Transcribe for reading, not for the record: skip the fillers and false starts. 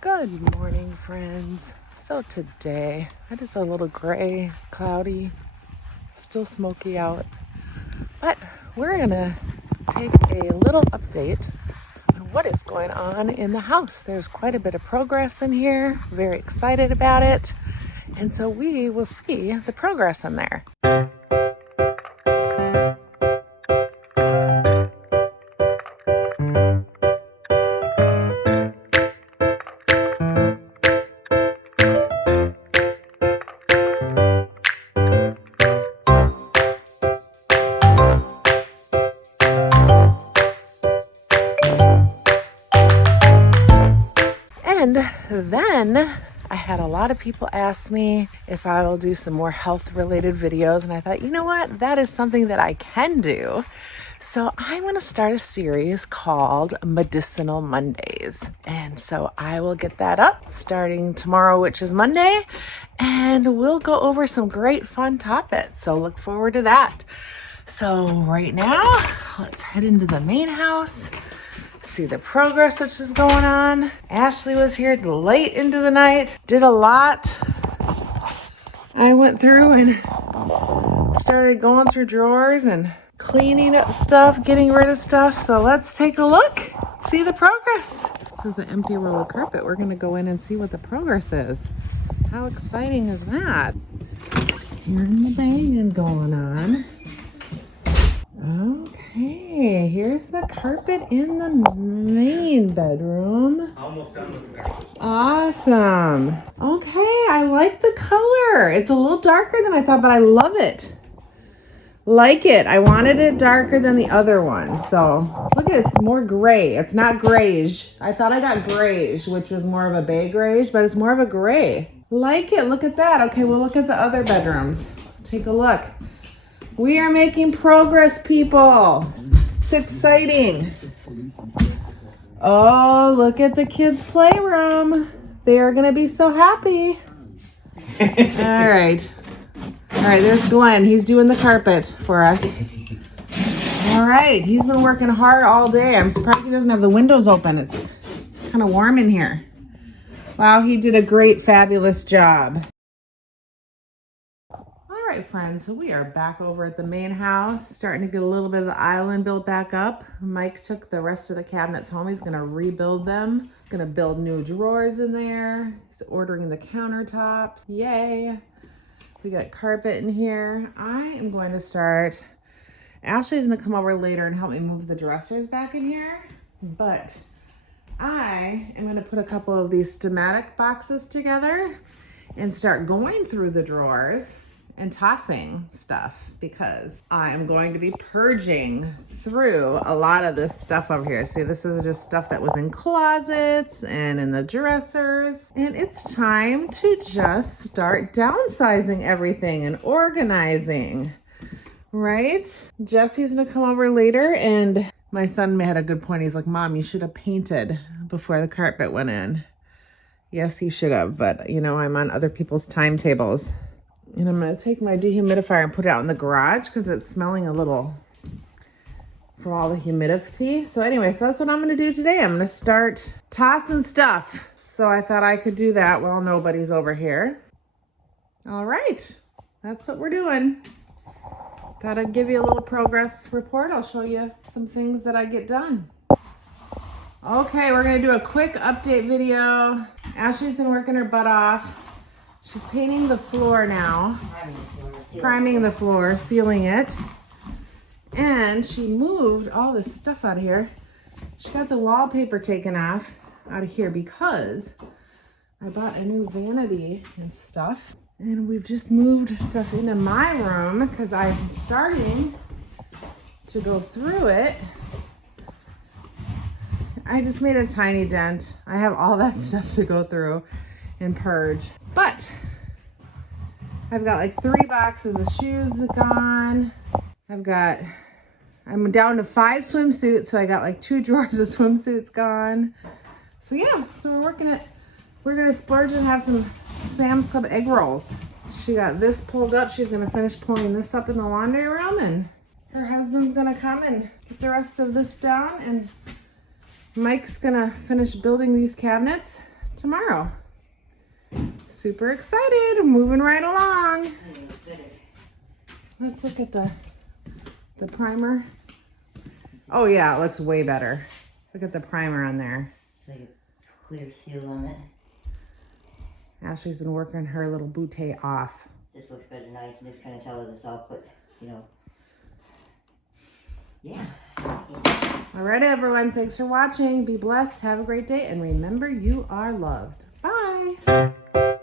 Good morning, friends. So today, it is a little gray, cloudy, still smoky out, but we're gonna take a little update on what is going on in the house. There's quite a bit of progress in here, very excited about it, and so we will see the progress in there. And then I had a lot of people ask me if I will do some more health related videos. And I thought, you know what? That is something that I can do. So I'm going to start a series called Medicinal Mondays. And so I will get that up starting tomorrow, which is Monday. And we'll go over some great fun topics. So look forward to that. So right now, let's head into the main house. See the progress which is going on. Ashley was here late into the night, did a lot. I went through and started going through drawers and cleaning up stuff, getting rid of stuff. So let's take a look, see the progress. This is an empty roll of carpet. We're gonna go in and see what the progress is. How exciting is that? Hearing the banging going on. Okay, here's the carpet in the main bedroom. Almost done with the carpet. Awesome. Okay, I like the color. It's a little darker than I thought, but I love it. Like it. I wanted it darker than the other one. So look at it, it's more gray. It's not grayish. I thought I got grayish, which was more of a bay grayish, but it's more of a gray. Like it. Look at that. Okay, we'll look at the other bedrooms. Take a look. We are making progress, people. It's exciting. Oh, look at the kids' playroom. They are going to be so happy. All right. All right, there's Glenn. He's doing the carpet for us. All right. He's been working hard all day. I'm surprised he doesn't have the windows open. It's kind of warm in here. Wow, he did a great, fabulous job. All right, friends, so we are back over at the main house, starting to get a little bit of the island built back up. Mike took the rest of the cabinets home. He's gonna rebuild them. He's gonna build new drawers in there. He's ordering the countertops. Yay. We got carpet in here. I am going to start, Ashley's gonna come over later and help me move the dressers back in here, but I am gonna put a couple of these schematic boxes together and start going through the drawers and tossing stuff, because I am going to be purging through a lot of this stuff over here. See, this is just stuff that was in closets and in the dressers, and it's time to just start downsizing everything and organizing, right? Jesse's gonna come over later, and my son had a good point. He's like, Mom, you should have painted before the carpet went in. Yes, he should have, but you know, I'm on other people's timetables. And I'm going to take my dehumidifier and put it out in the garage because it's smelling a little from all the humidity. So anyway, so that's what I'm going to do today. I'm going to start tossing stuff. So I thought I could do that while nobody's over here. All right, that's what we're doing. Thought I'd give you a little progress report. I'll show you some things that I get done. Okay, we're going to do a quick update video. Ashley's been working her butt off. She's painting the floor now, priming the floor, sealing it, and she moved all this stuff out of here. She got the wallpaper taken off out of here because I bought a new vanity and stuff, and we've just moved stuff into my room because I'm starting to go through it. I just made a tiny dent. I have all that stuff to go through and purge. But I've got like 3 boxes of shoes gone. I'm down to 5 swimsuits, so I got like 2 drawers of swimsuits gone. So yeah, so we're gonna splurge and have some Sam's Club egg rolls. She got this pulled up. She's gonna finish pulling this up in the laundry room, and her husband's gonna come and get the rest of this down, and Mike's gonna finish building these cabinets tomorrow. Super excited, moving right along. Let's look at the primer. Oh yeah, it looks way better. Look at the primer on there. It's like a clear seal on it. Ashley's been working her little bootay off. This looks better now. You can just kind of tell that it's all put, you know. Yeah. All right, everyone. Thanks for watching. Be blessed. Have a great day. And remember, you are loved. Bye.